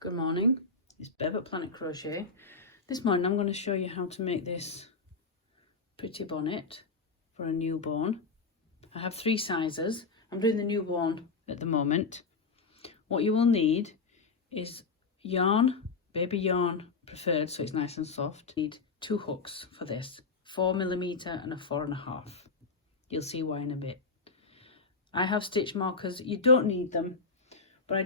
Good morning, it's Bev at Planetcrochet. This morning I'm going to show you how to make this pretty bonnet for a newborn. I have 3 sizes. I'm doing the newborn at the moment. What you will need is yarn, baby yarn preferred, so it's nice and soft. You need 2 hooks for this, 4mm and a 4.5. You'll see why in a bit. I have stitch markers. You don't need them, but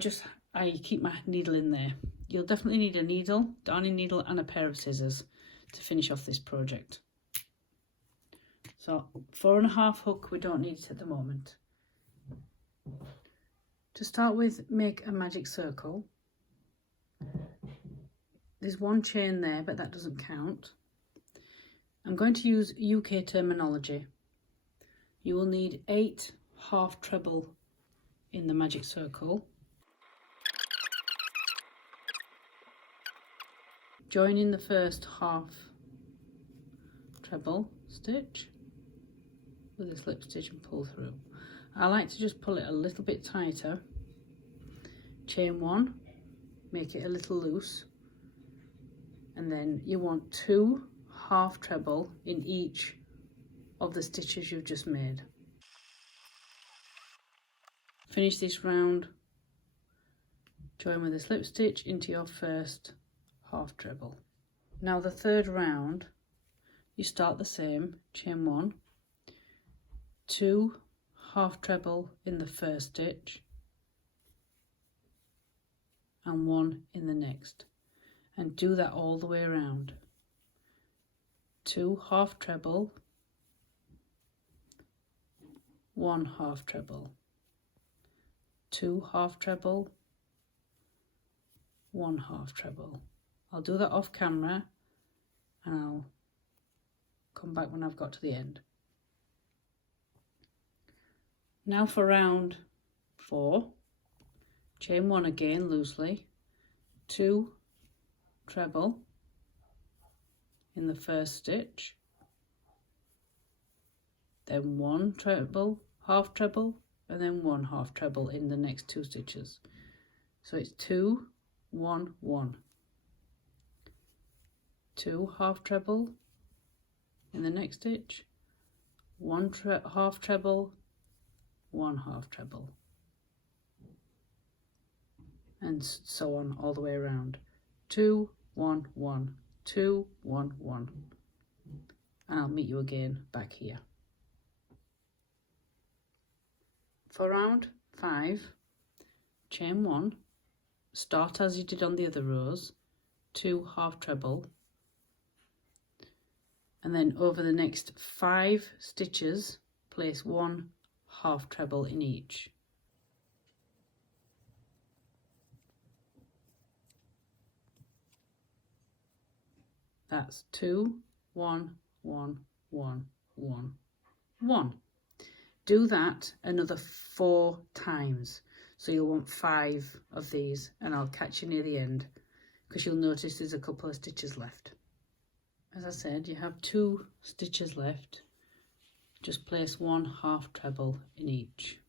I keep my needle in there. You'll definitely need a needle, darning needle, and a pair of scissors to finish off this project. So 4.5 hook, we don't need it at the moment. To start with, make a magic circle. There's 1 chain there, but that doesn't count. I'm going to use UK terminology. You will need 8 half treble in the magic circle. Join in the first half treble stitch with a slip stitch and pull through. I like to just pull it a little bit tighter. Chain 1, make it a little loose, and then you want 2 half treble in each of the stitches you've just made. Finish this round, join with a slip stitch into your first half treble. Now the third round, you start the same, chain 1, 2 half treble in the first stitch and 1 in the next, and do that all the way around. 2 half treble, 1 half treble, 2 half treble, 1 half treble. I'll do that off camera and I'll come back when I've got to the end. Now for round 4, chain 1 again loosely, 2 treble in the first stitch, then 1 treble, half treble, and then 1 half treble in the next 2 stitches. So it's 2, 1, 1. 2 half treble in the next stitch, 1 half treble, 1 half treble, and so on all the way around. 2, 1, 1, 2, 1, 1, and I'll meet you again back here. For round 5, chain 1, start as you did on the other rows, 2 half treble, and then over the next 5 stitches place 1 half treble in each. That's 2, 1, 1, 1, 1, 1. Do that another 4 times, so you'll want 5 of these, and I'll catch you near the end because you'll notice there's a couple of stitches left. As I said, you have 2 stitches left. Just place 1 half treble in each,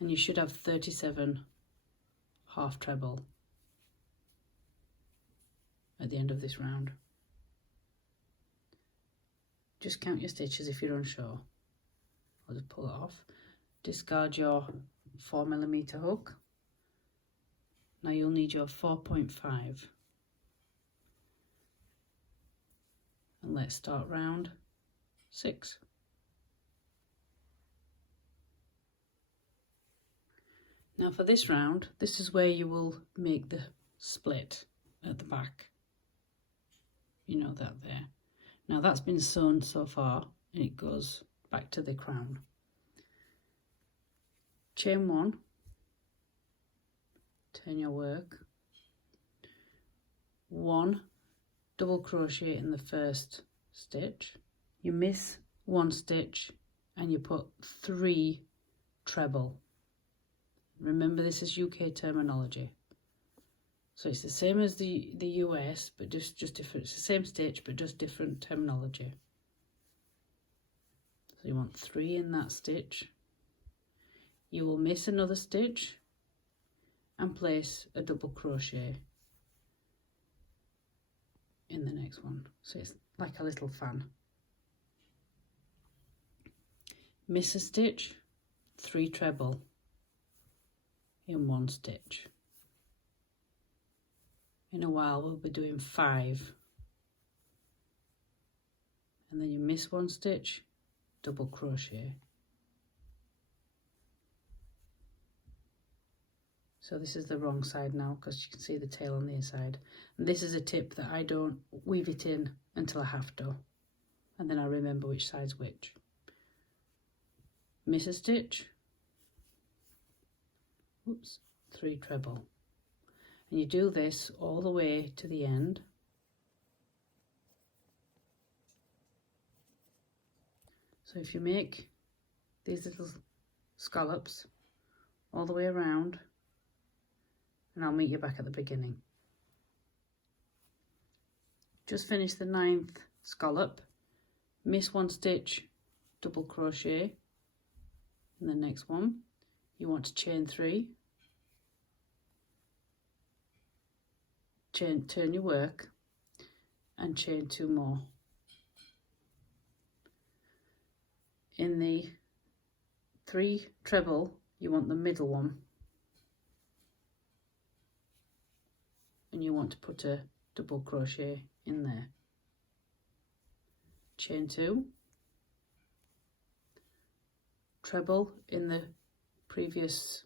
and you should have 37 half treble at the end of this round. Just count your stitches if you're unsure. I'll just pull it off. Discard your 4mm hook. Now you'll need your 4.5. And let's start round 6. Now for this round, this is where you will make the split at the back. You know that there. Now that's been sewn so far, and it goes back to the crown. Chain 1, turn your work, 1 double crochet in the first stitch, you miss 1 stitch and you put 3 treble. Remember, this is UK terminology, so it's the same as the US, but just different. It's the same stitch but just different terminology. So you want 3 in that stitch. You will miss another stitch and place a double crochet in the next one, so it's like a little fan. Miss a stitch, 3 treble in 1 stitch. In a while we'll be doing 5, and then you miss 1 stitch, double crochet. So this is the wrong side now because you can see the tail on the inside. And this is a tip that I don't weave it in until I have to, and then I remember which side's which. Miss a stitch, oops, 3 treble. And you do this all the way to the end. So if you make these little scallops all the way around, and I'll meet you back at the beginning. Just finish the 9th scallop, miss 1 stitch, double crochet in the next one. You want to chain 3, turn your work and chain 2 more. In the 3 treble, you want the middle one, and you want to put a double crochet in there. Chain 2, treble in the previous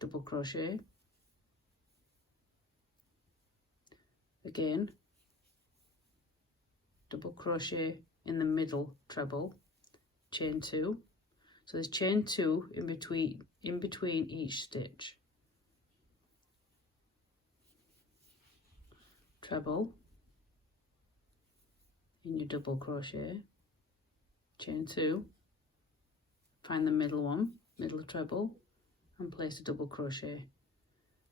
double crochet, again double crochet in the middle treble, chain 2. So there's chain 2 in between each stitch. Treble in your double crochet, chain 2, find the middle one, middle treble, and place a double crochet.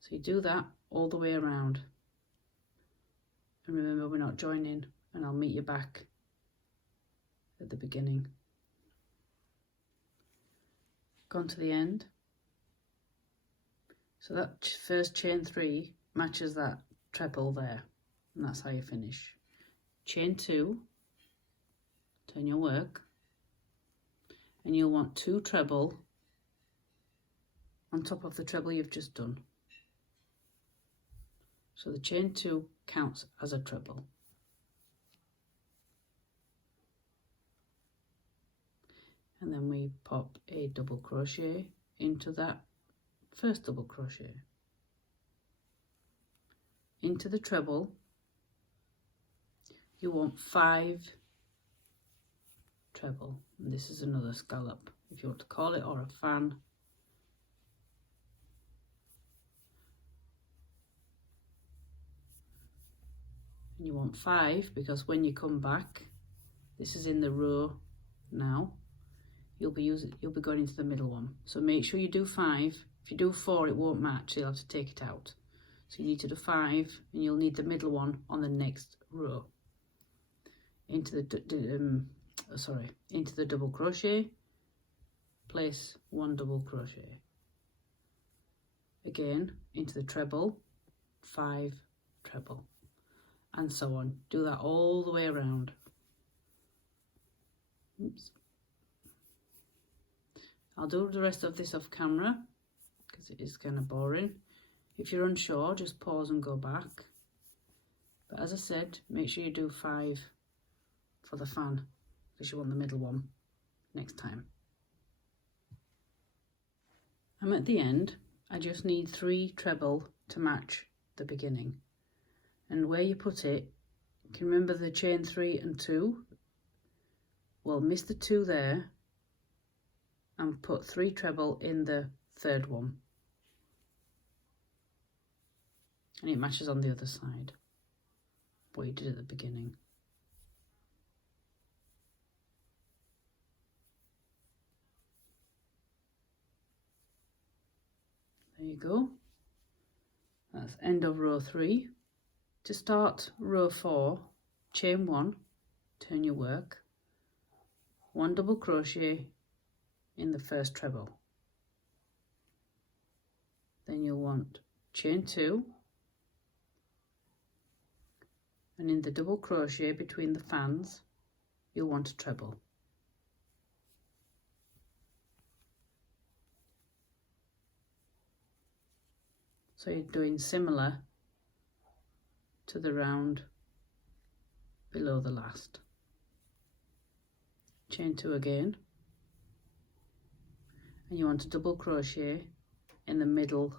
So you do that all the way around, and remember we're not joining, and I'll meet you back at the beginning. Gone to the end, so that first chain 3 matches that treble there, and that's how you finish. Chain 2, turn your work, and you'll want 2 treble on top of the treble you've just done. So the chain 2 counts as a treble. And then we pop a double crochet into that first double crochet, into the treble. You want 5 treble, and this is another scallop if you want to call it, or a fan. And you want 5 because when you come back, this is in the row now, you'll be going into the middle one. So make sure you do 5. If you do 4, it won't match, you'll have to take it out. So you need to do 5, and you'll need the middle one on the next row. Into the double crochet, place 1 double crochet. Again, into the treble, 5 treble, and so on. Do that all the way around. Oops. I'll do the rest of this off camera because it is kind of boring. If you're unsure, just pause and go back. But as I said, make sure you do 5 for the fan because you want the middle one next time. I'm at the end. I just need 3 treble to match the beginning. And where you put it, can you remember the chain 3 and 2? Well, miss the 2 there and put 3 treble in the 3rd one. And it matches on the other side, what you did at the beginning. There you go. That's end of row 3. To start row 4, chain 1, turn your work, 1 double crochet in the first treble, then you'll want chain 2, and in the double crochet between the fans you'll want a treble. So you're doing similar to the round below the last. Chain 2 again, and you want to double crochet in the middle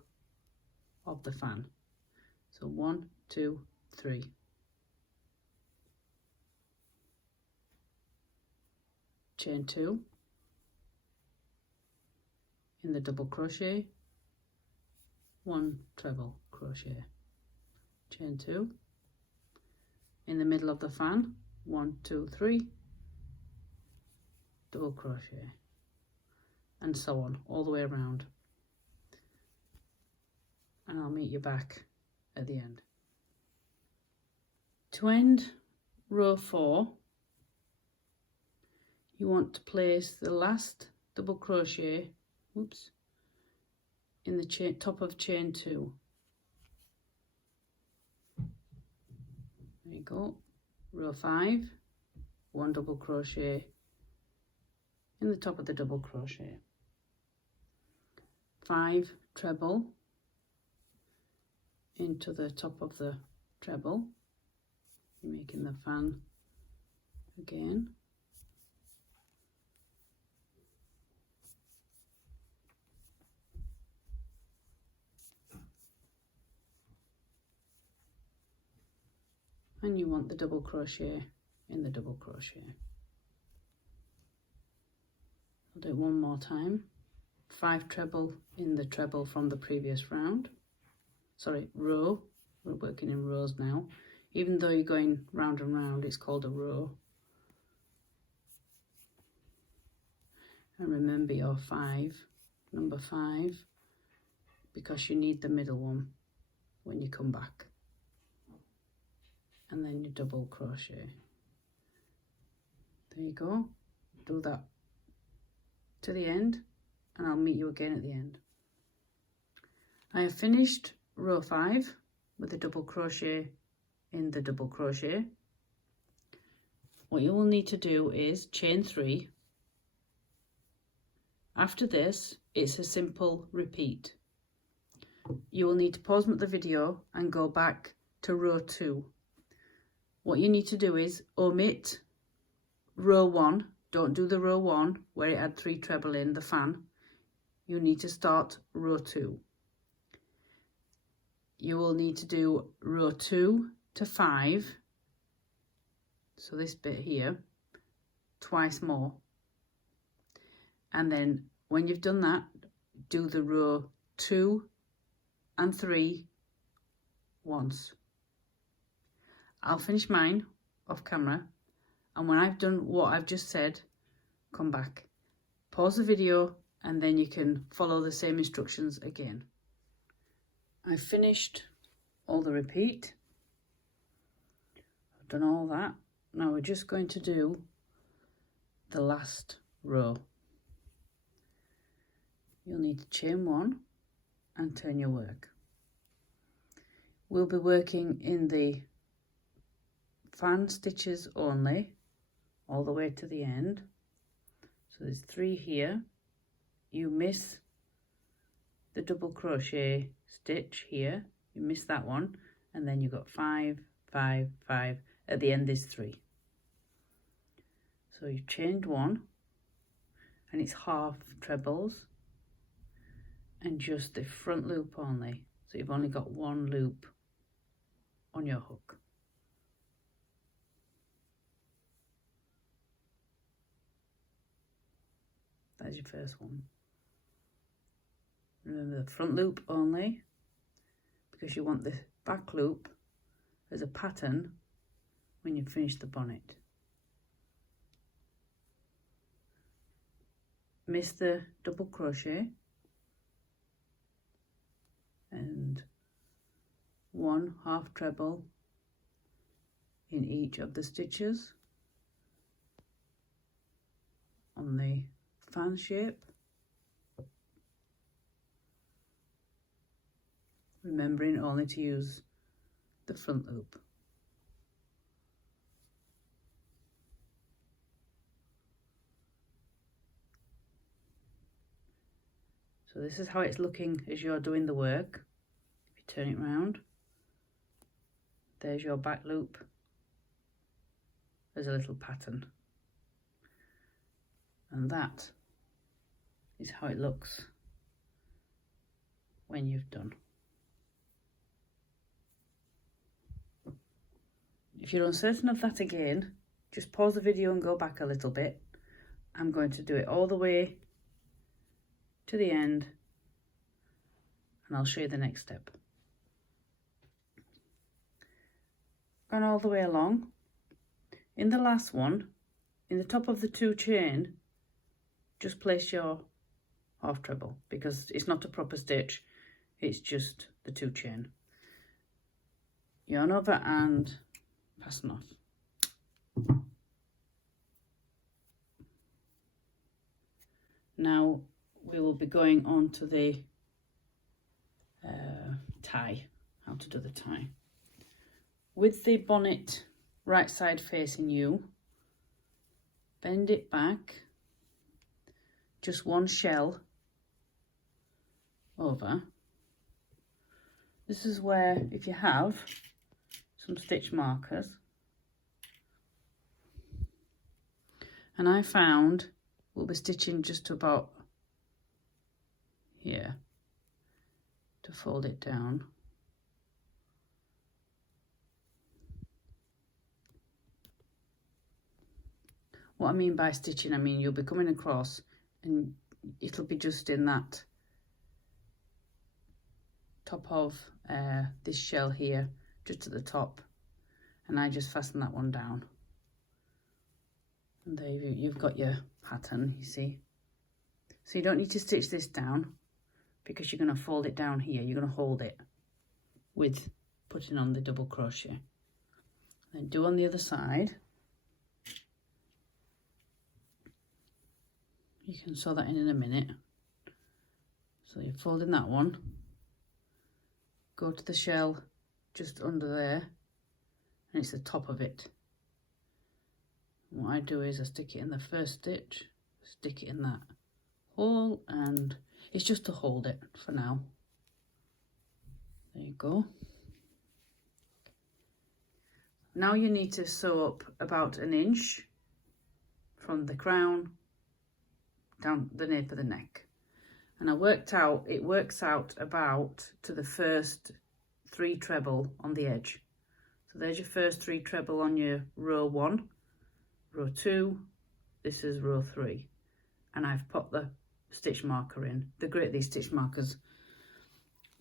of the fan. So 1, 2, 3. Chain 2 in the double crochet, 1 treble crochet, chain 2 in the middle of the fan, 1, 2, 3, double crochet, and so on all the way around. And I'll meet you back at the end. To end row 4, you want to place the last double crochet, oops, in the top of chain 2. There you go. Row 5, 1 double crochet in the top of the double crochet, 5 treble into the top of the treble. You're making the fan again. And you want the double crochet in the double crochet. I'll do it one more time. 5 treble in the treble from the previous round. Sorry, row. We're working in rows now. Even though you're going round and round, it's called a row. And remember your 5, number 5, because you need the middle one when you come back. And then you double crochet. There you go. Do that to the end, and I'll meet you again at the end. I have finished row 5 with a double crochet in the double crochet. What you will need to do is chain 3. After this, it's a simple repeat. You will need to pause the video and go back to row 2. What you need to do is omit row 1. Don't do the row 1 where it had 3 treble in the fan. You need to start row 2. You will need to do row 2 to 5, so this bit here, twice more. And then when you've done that, do the row 2 and 3 once. I'll finish mine off camera, and when I've done what I've just said, come back, pause the video, and then you can follow the same instructions again. I've finished all the repeat. I've done all that. Now we're just going to do the last row. You'll need to chain 1 and turn your work. We'll be working in the fan stitches only all the way to the end. So there's 3 here. You miss the double crochet stitch here, you miss that one, and then you've got 5, 5, 5. At the end there's 3. So you've chained 1, and it's half trebles and just the front loop only, so you've only got 1 loop on your hook. That's your first one. Remember the front loop only, because you want the back loop as a pattern when you finish the bonnet. Miss the double crochet and 1 half treble in each of the stitches on the fan shape. remembering only to use the front loop. So this is how it's looking as you're doing the work. If you turn it round, there's your back loop as a little pattern. And that is how it looks when you've done. If you're uncertain of that again, just pause the video and go back a little bit. I'm going to do it all the way to the end and I'll show you the next step. Gone all the way along. In the last one, in the top of the 2 chain, just place your half treble because it's not a proper stitch, it's just the 2 chain. Yarn over and fasten off. Now we will be going on to the tie, how to do the tie. With the bonnet right side facing you, bend it back just 1 shell over. This is where, if you have some stitch markers, and I found we'll be stitching just to about here to fold it down. What I mean by stitching, I mean you'll be coming across and it'll be just in that top of this shell here, just at the top, and I just fasten that one down. And there you've got your pattern, you see. So you don't need to stitch this down because you're going to fold it down here. You're going to hold it with putting on the double crochet. Then do on the other side. You can sew that in a minute. So you're folding that one, go to the shell just under there, and it's the top of it. And what I do is I stick it in the first stitch, stick it in that hole, and it's just to hold it for now. There you go. Now you need to sew up about 1 inch from the crown down the nape of the neck. And I worked out, it works out about to the first 3 treble on the edge. So there's your first 3 treble on your row 1, row 2, this is row 3. And I've put the stitch marker in. They're great, these stitch markers.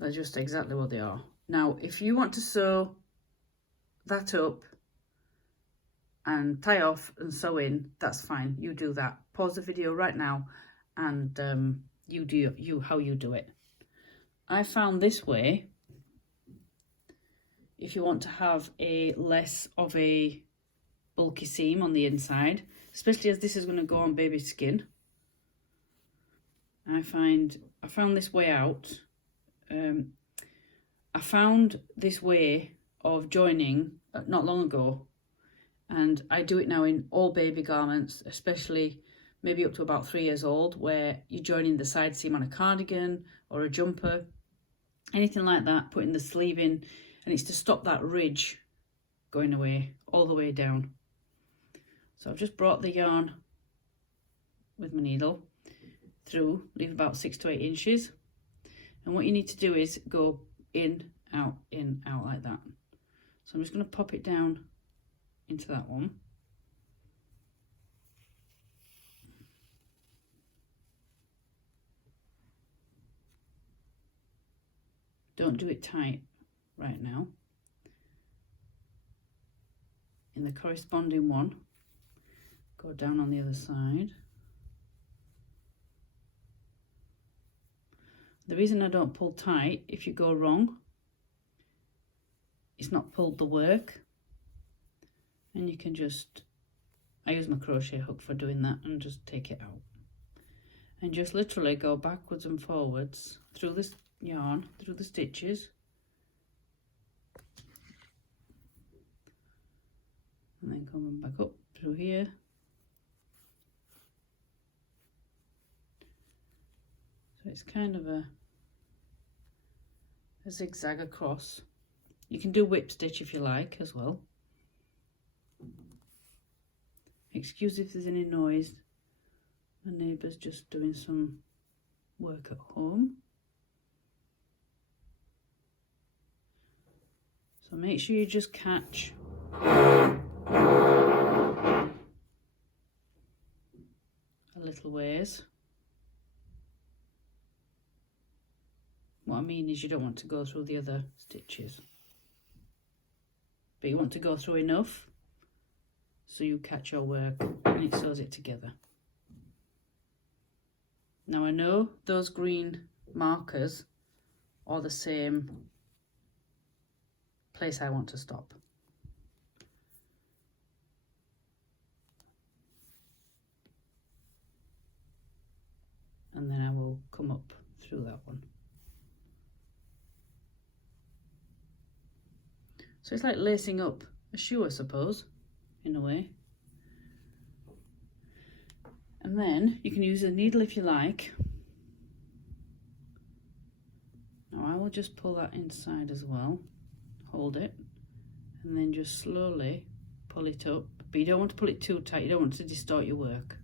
They're just exactly what they are. Now, if you want to sew that up and tie off and sew in, that's fine. You do that. Pause the video right now and you do how you do it. I found this way, if you want to have a less of a bulky seam on the inside, especially as this is going to go on baby skin, I found this way out. I found this way of joining not long ago, and I do it now in all baby garments, especially maybe up to about 3 years old, where you're joining the side seam on a cardigan or a jumper, anything like that, putting the sleeve in, and it's to stop that ridge going away all the way down. So I've just brought the yarn with my needle through, leave about 6 to 8 inches, and what you need to do is go in, out like that. So I'm just going to pop it down into that one. Don't do it tight right now. In the corresponding one, go down on the other side. The reason I don't pull tight, if you go wrong, it's not pulled the work, and you can just, I use my crochet hook for doing that, and just take it out and just literally go backwards and forwards through this yarn, through the stitches, and then coming back up through here. So it's kind of a zigzag across. You can do whip stitch if you like as well. Excuse if there's any noise. My neighbour's just doing some work at home. So make sure you just catch a little ways. What I mean is you don't want to go through the other stitches, but you want to go through enough so you catch your work and it sews it together. Now I know those green markers are the same place I want to stop. And then I will come up through that one. So it's like lacing up a shoe, I suppose, in a way. And then you can use a needle if you like. Now I will just pull that inside as well, hold it, and then just slowly pull it up. But you don't want to pull it too tight, you don't want to distort your work.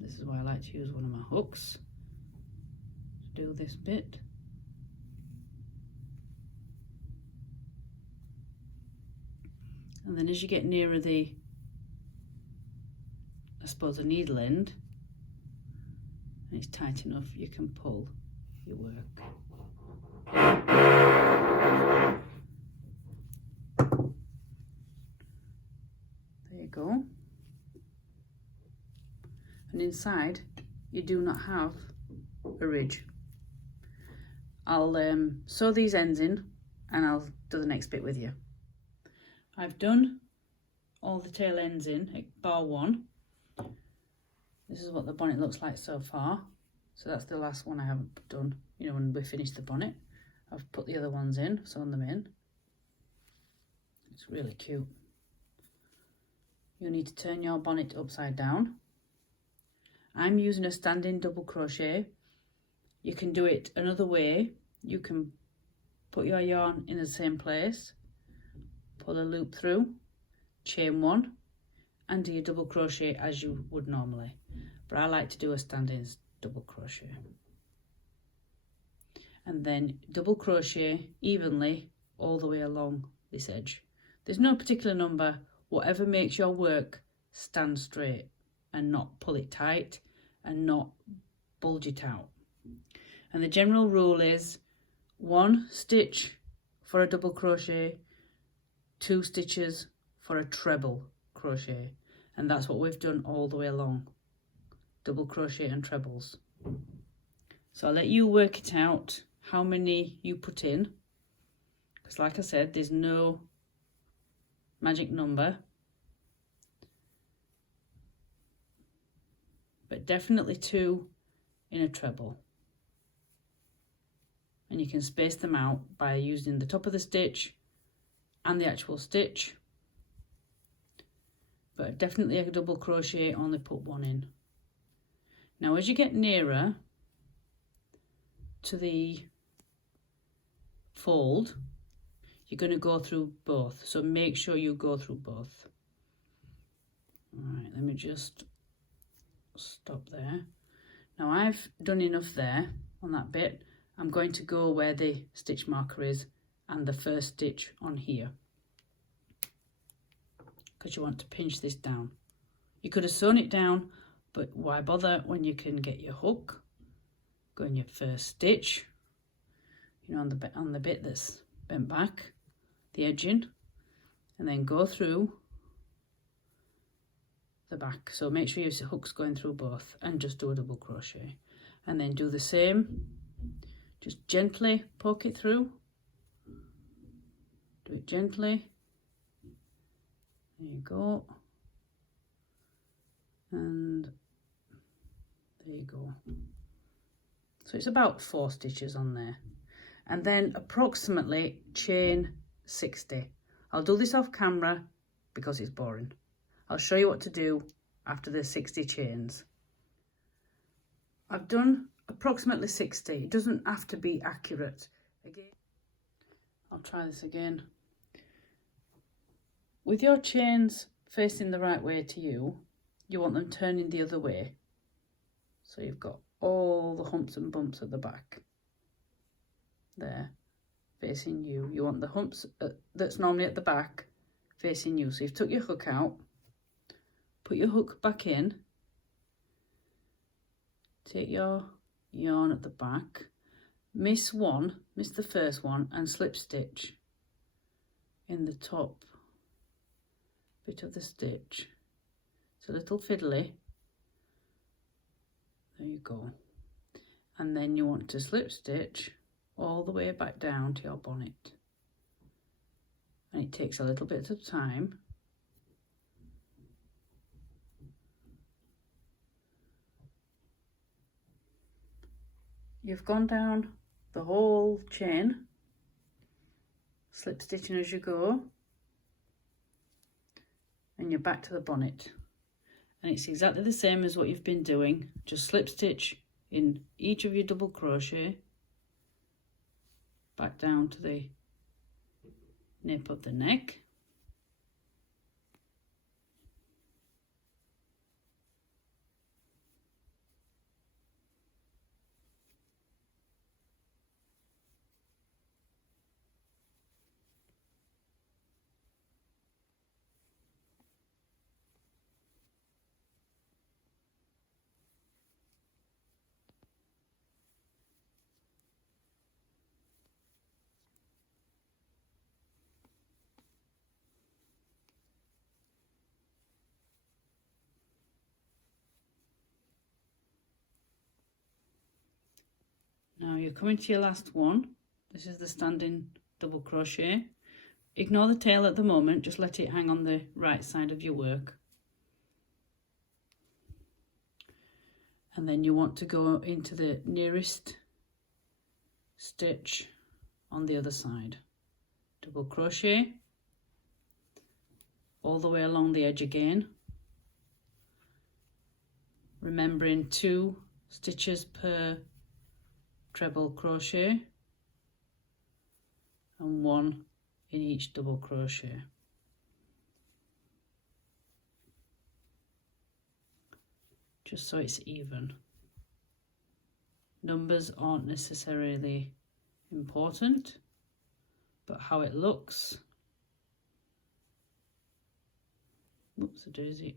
This is why I like to use one of my hooks to do this bit. And then as you get nearer the, I suppose, the needle end, and it's tight enough, you can pull your work. There you go. And inside, you do not have a ridge. I'll sew these ends in and I'll do the next bit with you. I've done all the tail ends in, bar one. This is what the bonnet looks like so far. So that's the last one I haven't done. You know, when we finish the bonnet, I've put the other ones in, sewn them in. It's really cute. You'll need to turn your bonnet upside down. I'm using a standing double crochet. You can do it another way. You can put your yarn in the same place, pull a loop through, chain one, and do your double crochet as you would normally. But I like to do a standing double crochet. And then double crochet evenly all the way along this edge. There's no particular number, whatever makes your work stand straight and not pull it tight and not bulge it out. And the general rule is 1 stitch for a double crochet, 2 stitches for a treble crochet, and that's what we've done all the way along, double crochet and trebles. So I'll let you work it out how many you put in, because like I said, there's no magic number, but definitely 2 in a treble. And you can space them out by using the top of the stitch and the actual stitch, but definitely a double crochet, only put 1 in. Now as you get nearer to the fold, you're going to go through both, so make sure you go through both. Alright, let me just stop there. Now I've done enough there on that bit. I'm going to go where the stitch marker is and the first stitch on here, because you want to pinch this down. You could have sewn it down, but why bother when you can get your hook, go in your first stitch, you know, on the bit that's bent back, the edging, and then go through the back. So make sure your hook's going through both, and just do a double crochet, and then do the same. Just gently poke it through. Do it gently. There you go. And there you go. So it's about 4 stitches on there. And then approximately chain 60. I'll do this off camera because it's boring. I'll show you what to do after the 60 chains. I've done approximately 60. It doesn't have to be accurate. Again, I'll try this again. With your chains facing the right way to you, you want them turning the other way. So you've got all the humps and bumps at the back. There, facing you. You want the humps that's normally at the back facing you. So you've took your hook out, put your hook back in, take your yarn at the back, miss the first one, and slip stitch in the top bit of the stitch. It's a little fiddly. There you go. And then you want to slip stitch all the way back down to your bonnet. And it takes a little bit of time. You've gone down the whole chain, slip stitching as you go, and you're back to the bonnet. And it's exactly the same as what you've been doing. Just slip stitch in each of your double crochet back down to the nape of the neck. Now you're coming to your last one. This is the standing double crochet. Ignore the tail at the moment, just let it hang on the right side of your work. And then you want to go into the nearest stitch on the other side. Double crochet all the way along the edge again. Remembering 2 stitches per treble crochet and 1 in each double crochet. Just so it's even. Numbers aren't necessarily important, but how it looks. Whoops, a daisy.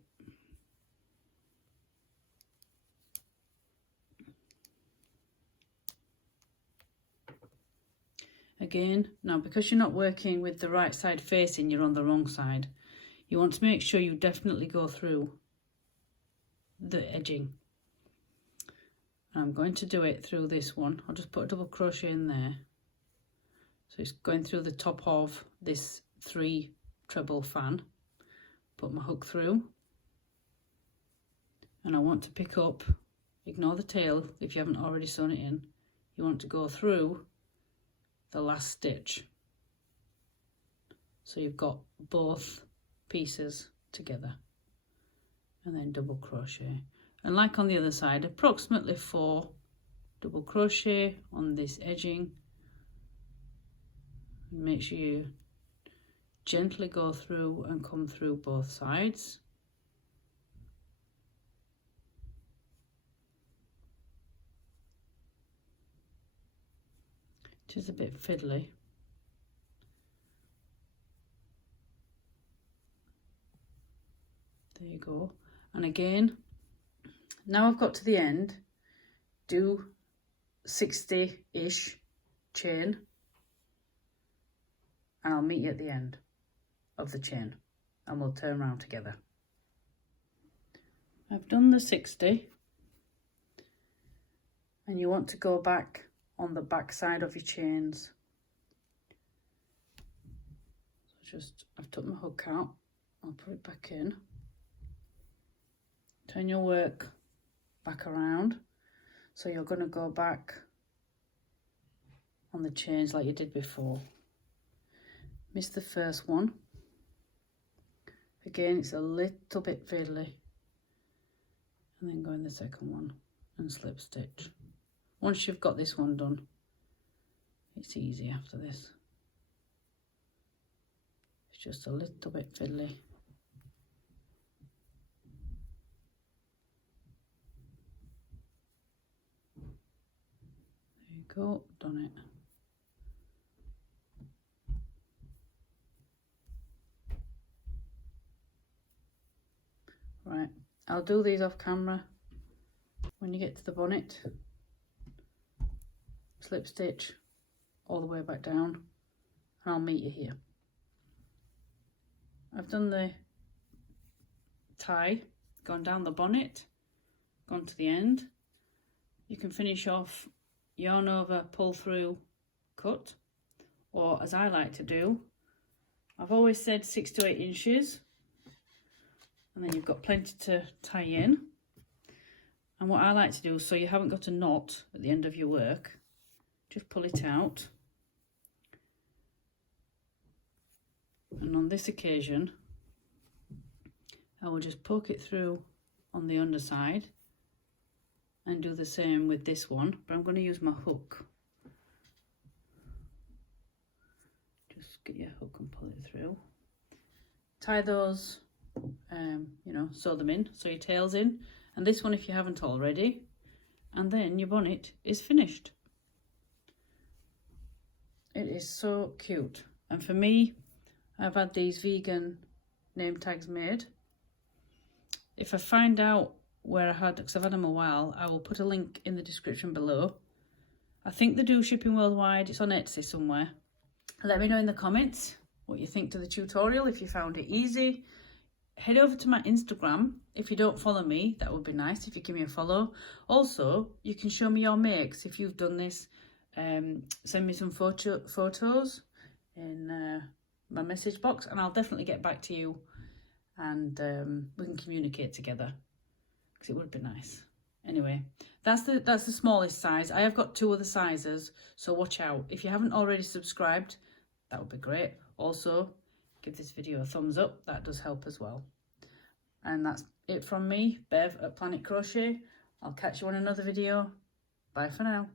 Again, now because you're not working with the right side facing, you're on the wrong side. You want to make sure you definitely go through the edging. I'm going to do it through this one. I'll just put a double crochet in there. So it's going through the top of this 3 treble fan. Put my hook through. And I want to pick up, ignore the tail if you haven't already sewn it in. You want to go through the last stitch. So you've got both pieces together. And then double crochet. And like on the other side, approximately 4 double crochet on this edging. Make sure you gently go through and come through both sides. It is a bit fiddly. There you go. And again, now I've got to the end, do 60-ish chain, and I'll meet you at the end of the chain and we'll turn around together. I've done the 60 and you want to go back on the back side of your chains. So I've took my hook out, I'll put it back in. Turn your work back around, so you're going to go back on the chains like you did before. Miss the first one, Again, it's a little bit fiddly. And then go in the second one and slip stitch. Once you've got this one done, it's easy after this. It's just a little bit fiddly. There you go, done it. Right, I'll do these off camera. When you get to the bonnet, slip stitch all the way back down, and I'll meet you here. I've done the tie, gone down the bonnet, gone to the end. You can finish off yarn over, pull through, cut, or as I like to do, I've always said 6 to 8 inches. And then you've got plenty to tie in. And what I like to do, so you haven't got a knot at the end of your work, just pull it out. And on this occasion, I will just poke it through on the underside and do the same with this one, but I'm going to use my hook. Just get your hook and pull it through. Tie those, you know, sew them in, sew your tails in, and this one if you haven't already, and then your bonnet is finished. It is so cute, and for me, I've had these vegan name tags made. If I find out where I had, because I've had them a while, I will put a link in the description below. I think they do shipping worldwide. It's on Etsy somewhere. Let me know in the comments what you think to the tutorial, if you found it easy. Head over to my Instagram. If you don't follow me, that would be nice if you give me a follow. Also, you can show me your makes if you've done this. Send me some photos in my message box, and I'll definitely get back to you, and we can communicate together, because it would be nice. Anyway, that's the smallest size. I have got 2 other sizes, so watch out. If you haven't already subscribed, that would be great. Also, give this video a thumbs up, that does help as well. And that's it from me, Bev at Planet Crochet. I'll catch you on another video. Bye for now.